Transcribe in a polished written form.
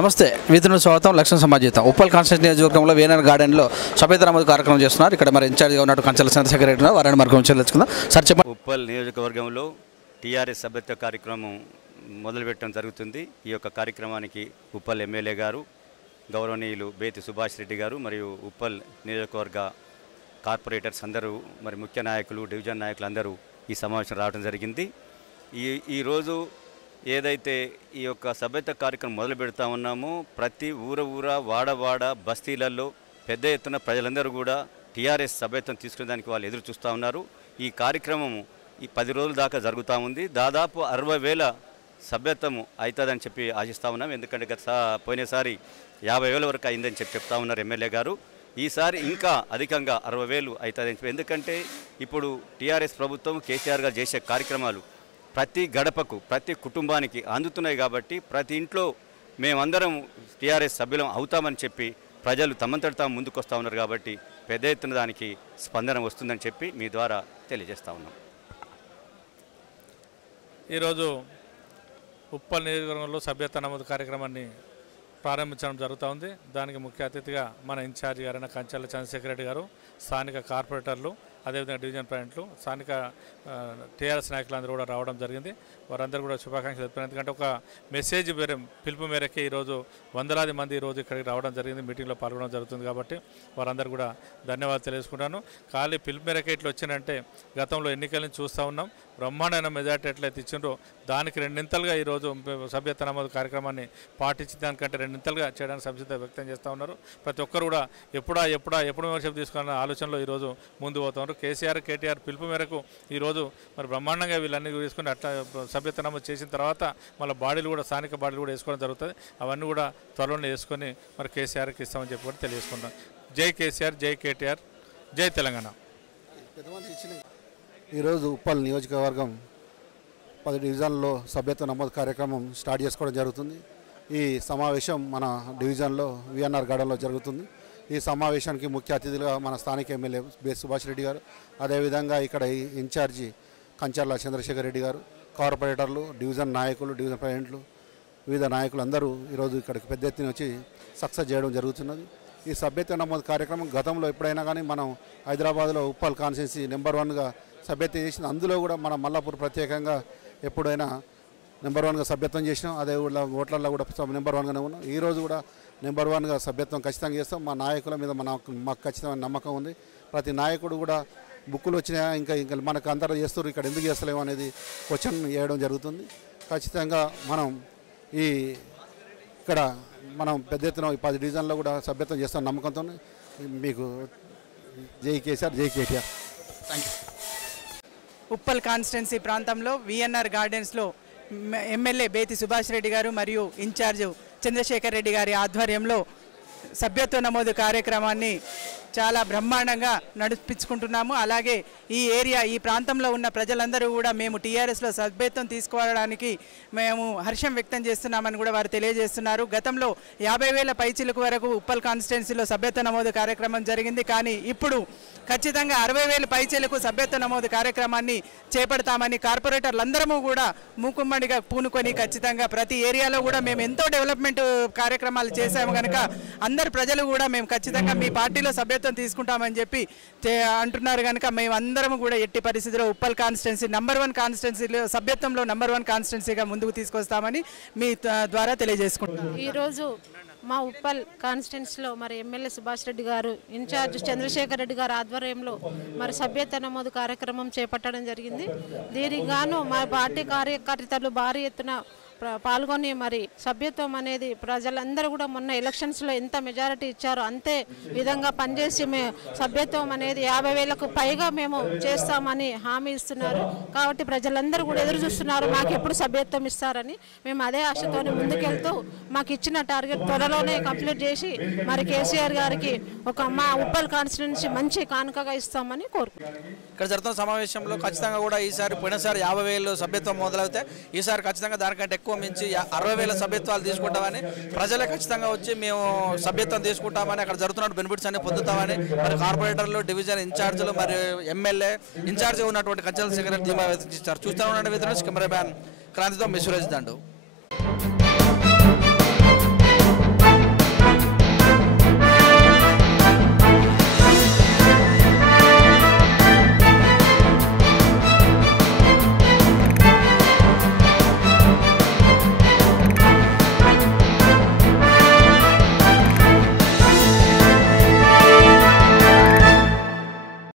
నమస్తే మిత్రులు స్వాగతం లక్ష్మణ సమాజం ఉప్పల్ కాన్స్టిట్యూన్సీ నియోజకవర్గంలో వేనర్ గార్డెన్లో సభ్యత నమోదు కార్యక్రమం చేస్తున్నారు. ఇక్కడ మరి ఇన్ఛార్జ్గా ఉన్నట్టు కంచెల చంద్రశేఖర్ రెడ్డి వారిని మార్గం చెల్లించుకుందాం. సార్ చెప్పండి. ఉప్పల్ నియోజకవర్గంలో టీఆర్ఎస్ సభ్యత్వ కార్యక్రమం మొదలుపెట్టడం జరుగుతుంది. ఈ యొక్క కార్యక్రమానికి ఉప్పల్ ఎమ్మెల్యే గారు గౌరవనీయులు బేతి సుభాష్ రెడ్డి గారు మరియు ఉప్పల్ నియోజకవర్గ కార్పొరేటర్స్ అందరూ మరి ముఖ్య నాయకులు డివిజన్ నాయకులు అందరూ ఈ సమావేశం రావడం జరిగింది. ఈరోజు ఏదైతే ఈ యొక్క సభ్యత కార్యక్రమం మొదలు పెడతా ఉన్నామో ప్రతి ఊర వాడ బస్తీలలో పెద్ద ఎత్తున ప్రజలందరూ కూడా టీఆర్ఎస్ సభ్యత్వం తీసుకునేదానికి వాళ్ళు ఎదురు చూస్తూ ఉన్నారు. ఈ కార్యక్రమం ఈ 10 రోజుల దాకా జరుగుతూ ఉంది. దాదాపు 60,000 సభ్యత్వం అవుతుందని చెప్పి ఆశిస్తూ ఉన్నాం. ఎందుకంటే పోయినసారి 50,000 వరకు అయిందని చెప్తా ఉన్నారు ఎమ్మెల్యే గారు. ఈసారి ఇంకా అధికంగా 60,000 అవుతుందని చెప్పి, ఎందుకంటే ఇప్పుడు టీఆర్ఎస్ ప్రభుత్వం కేసీఆర్ గారు చేసే కార్యక్రమాలు ప్రతి గడపకు ప్రతి కుటుంబానికి అందుతున్నాయి. కాబట్టి ప్రతి ఇంట్లో మేమందరం టీఆర్ఎస్ సభ్యులం అవుతామని చెప్పి ప్రజలు తమంతట తాము ముందుకు వస్తూ ఉన్నారు. కాబట్టి పెద్ద ఎత్తున దానికి స్పందన వస్తుందని చెప్పి మీ ద్వారా తెలియజేస్తూ ఉన్నాం. ఈరోజు ఉప్పల్ నియోజకవర్గంలో సభ్యత్వ నమోదు కార్యక్రమాన్ని ప్రారంభించడం జరుగుతూ ఉంది. దానికి ముఖ్య అతిథిగా మన ఇన్ఛార్జి గారైన కంచెల చంద్రశేఖర్ రెడ్డి గారు, స్థానిక కార్పొరేటర్లు, అదేవిధంగా డివిజన్ ప్రెసిడెంట్లు, స్థానిక టీఆర్ఎస్ నాయకులందరూ కూడా రావడం జరిగింది. వారందరూ కూడా శుభాకాంక్షలు చెప్తున్నారు. ఎందుకంటే ఒక మెసేజ్ పిలుపు మేరకే ఈరోజు వందలాది మంది ఈరోజు ఇక్కడికి రావడం జరిగింది, మీటింగ్లో పాల్గొనడం జరుగుతుంది. కాబట్టి వారందరూ కూడా ధన్యవాదాలు తెలియజేసుకుంటాను. ఖాళీ పిలుపు మేరకే ఇట్లా వచ్చిందంటే గతంలో ఎన్నికలను చూస్తూ ఉన్నాం. బ్రహ్మాండమైన మెజార్టీ ఎట్లయితే ఇచ్చిండ్రో దానికి రెండింతలుగా ఈరోజు సభ్యత్వ నమోదు కార్యక్రమాన్ని పాటించిన దానికంటే రెండింతలుగా చేయడానికి సంసిద్ధత వ్యక్తం చేస్తూ ఉన్నారు. ప్రతి ఒక్కరు కూడా ఎప్పుడు మెంబర్షిప్ తీసుకున్న ఆలోచనలో ఈరోజు ముందు పోతున్నారు. కేసీఆర్ కేటీఆర్ పిలుపు మేరకు ఈరోజు మరి బ్రహ్మాండంగా వీళ్ళన్నీ తీసుకుని అట్లా సభ్యత్వ నమోదు చేసిన తర్వాత మళ్ళీ బాడీలు కూడా స్థానిక బాడీలు కూడా వేసుకోవడం జరుగుతుంది. అవన్నీ కూడా త్వరలోనే వేసుకొని మరి కేసీఆర్కి ఇస్తామని చెప్పి కూడా తెలియజేసుకుంటాం. జై కేసీఆర్, జై కేటీఆర్, జై తెలంగాణ. ఈరోజు ఉప్పల్ నియోజకవర్గం 10 డివిజన్లో సభ్యత్వ నమోదు కార్యక్రమం స్టార్ట్ చేసుకోవడం జరుగుతుంది. ఈ సమావేశం మన డివిజన్లో విఎన్ఆర్ గార్డెన్లో జరుగుతుంది. ఈ సమావేశానికి ముఖ్య అతిథులుగా మన స్థానిక ఎమ్మెల్యే బి సుభాష్ రెడ్డి గారు, అదేవిధంగా ఇక్కడ ఇన్ఛార్జి కంచర్ల చంద్రశేఖర్ రెడ్డి గారు, కార్పొరేటర్లు, డివిజన్ నాయకులు, డివిజన్ ప్రెసిడెంట్లు, వివిధ నాయకులు అందరూ ఈరోజు ఇక్కడికి పెద్ద ఎత్తున వచ్చి సక్సెస్ చేయడం జరుగుతున్నది. ఈ సభ్యత్వ నమోదు కార్యక్రమం గతంలో ఎప్పుడైనా కానీ మనం హైదరాబాద్లో ఉప్పల్ కాన్స్టిట్యున్సీ నెంబర్ 1గా సభ్యత్వం చేసింది. అందులో కూడా మనం మల్లాపూర్ ప్రత్యేకంగా ఎప్పుడైనా నెంబర్ 1గా సభ్యత్వం చేసినాం. అదే ఓట్లలో కూడా నెంబర్ 1గానే ఉన్నాం. ఈరోజు కూడా నెంబర్ 1గా సభ్యత్వం ఖచ్చితంగా చేస్తాం. మా నాయకుల మీద మాకు ఖచ్చితమైన నమ్మకం ఉంది. ప్రతి నాయకుడు కూడా బుక్కులు వచ్చినా ఇంకా మనకు అందరూ చేస్తారు, ఇక్కడ ఎందుకు చేస్తలేము అనేది క్వశ్చన్ వేయడం జరుగుతుంది. ఖచ్చితంగా మనం ఇక్కడ పెద్ద ఎత్తున 10 డివిజన్లో కూడా సభ్యత్వం చేస్తాం నమ్మకంతో. మీకు జై కేసీఆర్, జై KTR. Thank you. Uppal constituency ప్రాంతంలో విఎన్ఆర్ గార్డెన్స్లో ఎమ్మెల్యే బేతి సుభాష్ రెడ్డి గారు మరియు ఇన్ఛార్జ్ చంద్రశేఖర్ రెడ్డి గారి ఆధ్వర్యంలో సభ్యత్వ నమోదు కార్యక్రమాన్ని చాలా బ్రహ్మాండంగా నడిపించుకుంటున్నాము. అలాగే ఈ ప్రాంతంలో ఉన్న ప్రజలందరూ కూడా మేము టీఆర్ఎస్లో సభ్యత్వం తీసుకోవడానికి మేము హర్షం వ్యక్తం చేస్తున్నామని కూడా వారు తెలియజేస్తున్నారు. గతంలో 50,000 పైచిలకు వరకు ఉప్పల్ కాన్స్టిట్యున్సీలో సభ్యత్వ నమోదు కార్యక్రమం జరిగింది. కానీ ఇప్పుడు ఖచ్చితంగా 60,000 పైచిలకు సభ్యత్వ నమోదు కార్యక్రమాన్ని చేపడతామని కార్పొరేటర్లందరము కూడా మూకుమ్మడిగా పూనుకొని ఖచ్చితంగా ప్రతి ఏరియాలో కూడా మేము ఎంతో డెవలప్మెంట్ కార్యక్రమాలు చేశాము కనుక అందరు ప్రజలు కూడా మేము ఖచ్చితంగా మీ పార్టీలో సభ్యత్వం తీసుకుంటామని చెప్పి అంటున్నారు కనుక మేము అందరం కూడా ఎట్టి పరిస్థితిలో ఉప్పల్ కాన్స్టిట్యున్సీ నెంబర్ 1 కాన్స్టిట్యున్సీలో సభ్యత్వంలో నెంబర్ 1 కాన్స్టిట్యున్సీగా ముందుకు తీసుకొస్తామని మీ ద్వారా తెలియజేసుకుంటున్నాం. ఈరోజు మా ఉప్పల్ కాన్స్టిట్యున్సీలో మరి ఎమ్మెల్యే సుభాష్ రెడ్డి గారు, ఇన్ఛార్జ్ చంద్రశేఖర్ రెడ్డి గారు ఆధ్వర్యంలో మరి సభ్యత్వ నమోదు కార్యక్రమం చేపట్టడం జరిగింది. దీనికి గాను మా పార్టీ కార్యకర్తలు భారీ ఎత్తున పాల్గొని మరి సభ్యత్వం అనేది ప్రజలందరూ కూడా మొన్న ఎలక్షన్స్లో ఎంత మెజారిటీ ఇచ్చారో అంతే విధంగా పనిచేసి సభ్యత్వం అనేది 50,000కు పైగా మేము చేస్తామని హామీ ఇస్తున్నారు. కాబట్టి ప్రజలందరూ కూడా ఎదురు చూస్తున్నారు మాకు ఎప్పుడు సభ్యత్వం ఇస్తారని. మేము అదే ఆశతోనే ముందుకెళ్తూ మాకు ఇచ్చిన టార్గెట్ త్వరలోనే కంప్లీట్ చేసి మరి కేసీఆర్ గారికి మా ఉప్పల్ కాన్స్టిట్యున్సీ మంచి కానుకగా ఇస్తామని కోరుకుంటున్నాం. ఇక్కడ జరుగుతున్న సమావేశంలో ఖచ్చితంగా కూడా ఈసారి పోయినసారి 50,000 సభ్యత్వం మొదలవుతే ఈసారి ఖచ్చితంగా దానికంటే ఎక్కువ మించి 60,000 సభ్యత్వాలు తీసుకుంటామని ప్రజలే ఖచ్చితంగా వచ్చి మేము సభ్యత్వం తీసుకుంటామని అక్కడ జరుగుతున్న బెనిఫిట్స్ అన్ని పొందుతామని మరి కార్పొరేటర్లు, డివిజన్ ఇన్ఛార్జీలు మరియు ఎమ్మెల్యే ఇన్ఛార్జీ ఉన్నటువంటి కంచెల సెక్రటరీ ధీమా వ్యక్తించారు. చూస్తూ ఉండండి. కెమెరా మ్యాన్ క్రాంతితో మిశ్వరేజ్ దండు.